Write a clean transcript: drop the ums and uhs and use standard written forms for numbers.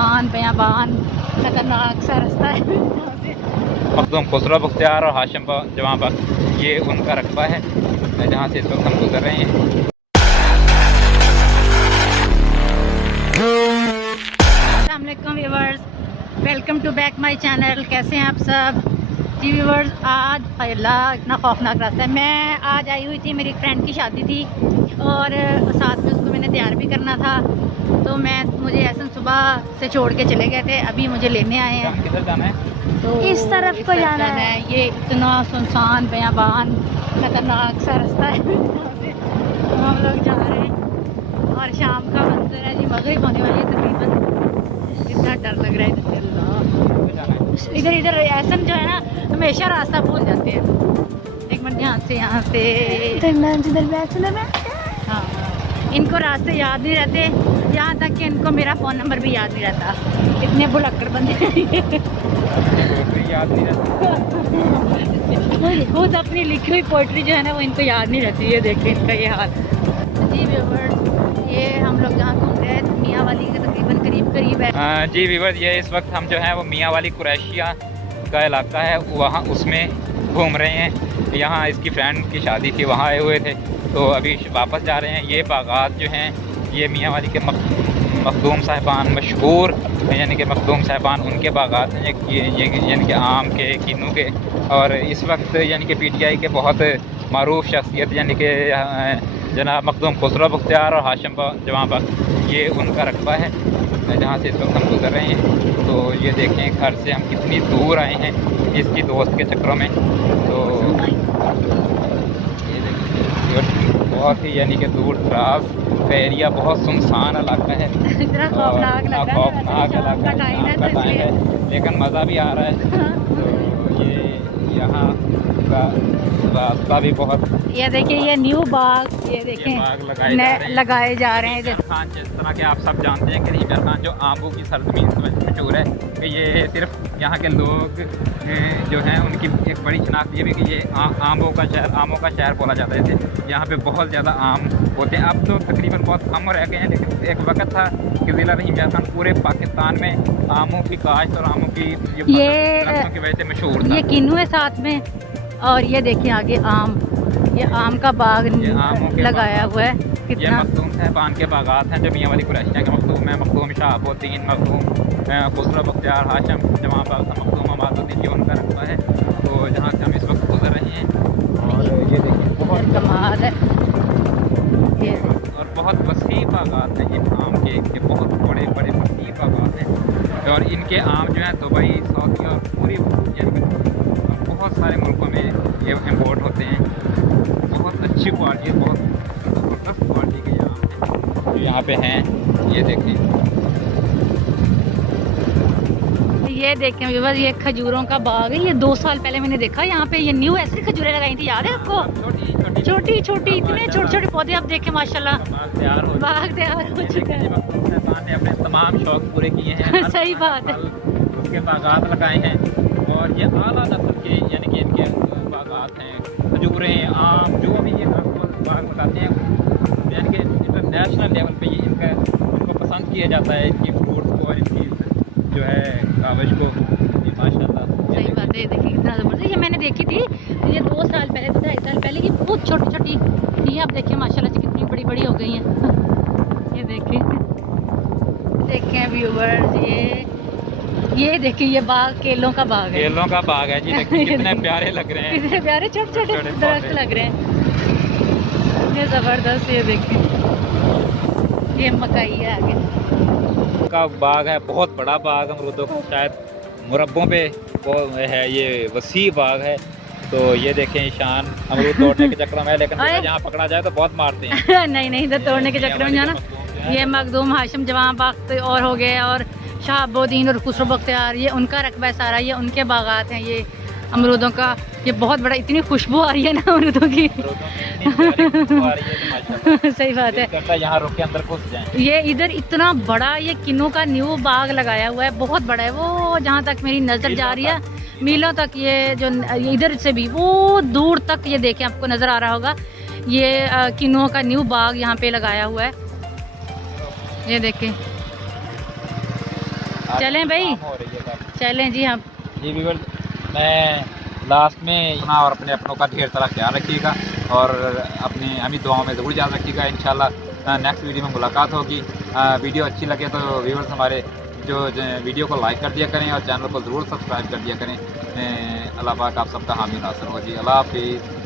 सुनसान बयाबान खतरनाक सा रास्ता है। मखदूम खुसरो बख्तियार और हाशिम जवां बख्श ये उनका रकबा है जहाँ से इस वक्त हम गुजर रहे हैं। अस्सलाम वालेकुम viewers, welcome to back my channel. कैसे हैं आप सब जी व्यूअर्स? आज अल्लाह इतना खौफनाक रास्ता है। मैं आज आई हुई थी, मेरी फ्रेंड की शादी थी और साथ में उसको मैंने तैयार भी करना था, तो मुझे ऐसा सुबह से छोड़ के चले गए थे, अभी मुझे लेने आए हैं। किधर जाना है? तो इस तरफ को जाना है। ये इतना सुनसान बयाबान खतरनाक सा रास्ता है। तो हम लोग जा रहे हैं और शाम का मंजर है जी, मगरिब होने वाली है तकरीबन। इतना डर लग रहा है इधर से। इधर इधर ऐसा जो है ना, हमेशा रास्ता भूल जाते हैं। एक मिनट, यहाँ से हाँ, इनको रास्ते याद नहीं रहते, यहाँ तक कि इनको मेरा फ़ोन नंबर भी याद नहीं रहता। इतने भुलक्कड़ बंदे याद नहीं रहता। खुद अपनी लिखी हुई पोइट्री जो है ना वो इनको याद नहीं रहती है। देखिए इनका ये हाल। जी व्यूअर्स, ये हम लोग जहाँ घूम रहे हैं मियाँ वाली के तकरीबन करीब है। जी व्यूअर्स, ये इस वक्त हम जो है वो मियाँ वाली कुरैशिया का इलाका है, वहाँ उसमें घूम रहे हैं। यहाँ इसकी फ्रेंड की शादी थी, वहाँ आए हुए थे, तो अभी वापस जा रहे हैं। ये बागात जो हैं ये मियाँ वाली के मखदूम साहिबान मशहूर यानी कि मखदूम साहिबान उनके बागात हैं यानी कि आम के, किन्नू के। और इस वक्त यानी कि PTI के बहुत मारूफ शख्सियत यानी कि जनाब मखदूम खुसरो बख्तियार और हाशिम जवां बख्श ये उनका रकबा है जहाँ से इस वक्त हम गुजर रहे हैं। तो ये देखें घर से हम कितनी दूर आए हैं इसकी दोस्त के चक्करों में। तो ये देखें बहुत ही यानी कि दूर दराज का एरिया, बहुत सुनसान इलाका है, खौफनाक इलाका है, लेकिन मज़ा भी आ रहा है। तो ये यहाँ का रास्ता भी बहुत, ये देखिए ये न्यू बाग, ये देखें बाग लगाए जा रहे हैं। खान, जिस तरह के आप सब जानते हैं कि रीमिया खान जो आमों की सरजमीन से मशहूर है, कि ये सिर्फ यहाँ के लोग जो हैं उनकी एक बड़ी शनाख्त ये भी कि ये आमों का शहर बोला जाता है। यहाँ पे बहुत ज़्यादा आम होते हैं। अब तो तकरीबन बहुत कम रह गए हैं, लेकिन एक वक्त था कि ज़िला रीमिया खान पूरे पाकिस्तान में आमों की काश्त और आमों की की वजह से मशहूर था। ये किन्नू है साथ में, और ये देखिए आगे आम, ये आम का बाग लगाया हुआ है। ये मखदूम साहिबान के बागात हैं जो मियाँ वाली कुरैशिया के मखदूम है। मखदूम शहाबुद्दीन, मखदूम खुसरो बख्तियार, हाशिम जवां बख्श, मखदूम अमादुद्दीन, ये उनका रकबा है। तो जहाँ से हम इस वक्त गुजर रहे हैं, और ये देखिए बहुत कमाल है। और बहुत वसी बागात हैं इन आम के बहुत बड़े बड़े वसी बागात हैं। और इनके आम जो हैं दुबई, सऊदी और पूरी यानी बहुत सारे मुल्कों में ये इम्पोर्ट होते हैं। बहुत अच्छी क्वालिटी, बहुत ज़बरदस्त क्वालिटी के आम हैं जो यहाँ पे हैं। ये देखें, ये देखें व्यूअर्स, ये खजूरों का बाग है। ये 2 साल पहले मैंने देखा यहाँ पे, ये न्यू ऐसी खजूरें लगाई थी, याद है आपको? छोटी छोटी इतने छोटे छोटे पौधे। आप देखें माशाल्लाह बाग तैयार हो चुका है। ने अपने तमाम शौक पूरे किए हैं। सही बात है। उसके बागात लगाए हैं, और ये आला नस्ल के यानी कि इनके बागात हैं, खजूरें, आम, जो भी ये बाग लगाते हैं यानी कि इंटरनेशनल लेवल पे ये इनको पसंद किया जाता है, इनकी फ्रूट्स को और इनकी जो है कागज को। माशाल्लाह सही बात है। देखिए कितना ज़बरदस्त। ये मैंने देखी थी ये 2 साल पहले, 2-2.5 साल पहले की, बहुत छोटी छोटी थी। आप देखिए माशाल्लाह से कितनी बड़ी बड़ी हो गई हैं। ये देखें व्यूअर्स, ये देखिए ये बाग केलों का बाग है। केलों का बाग है जी। देखिए कितने प्यारे लग रहे हैं, कितने प्यारे छोटे छोटे दरख्त लग रहे हैं, ये ज़बरदस्त। ये देखिए ये मकई है आगे का बाग है, बहुत बड़ा बाग, अमरूदों का शायद मुरब्बों पे वो है, ये वसी बाग है। तो ये देखें ईशान अमरूद तोड़ने के चक्कर में है, लेकिन जहाँ पकड़ा जाए तो बहुत मारते हैं। नहीं इधर तोड़ने के चक्कर में जाना। ये मखदूम, हाशिम जवां बख्श और हो गए, और शहाबुद्दीन और खुसरो बख्तियार, ये उनका रकबा है सारा, ये उनके बागात हैं। ये अमरूदों का ये बहुत बड़ा, इतनी खुशबू आ रही है ना अमरूदों की। सही बात है। यहाँ रुक के अंदर घुस जाएं। ये इधर इतना बड़ा ये किन्नू का न्यू बाग लगाया हुआ है, बहुत बड़ा है। वो जहाँ तक मेरी नज़र जा रही है, मीलों तक, ये जो इधर से भी वो दूर तक, ये देखें आपको नज़र आ रहा होगा, ये किन्नुओं का न्यू बाग यहाँ पे लगाया हुआ है। ये देखें चलें भाई, हो रही है सब। चलें जी हम। जी व्यूअर्स, मैं लास्ट में अपना और अपने अपनों का ढेर सारा ख्याल रखिएगा और अपनी हमें दुआओं में ज़रूर याद रखिएगा। इंशाल्लाह नेक्स्ट वीडियो में मुलाकात होगी। वीडियो अच्छी लगे तो व्यूअर्स हमारे जो वीडियो को लाइक कर दिया करें और चैनल को ज़रूर सब्सक्राइब कर दिया करें। अल्लाह पाक आप सबका हामी नासर हो जी। अल्लाह हाफिज़।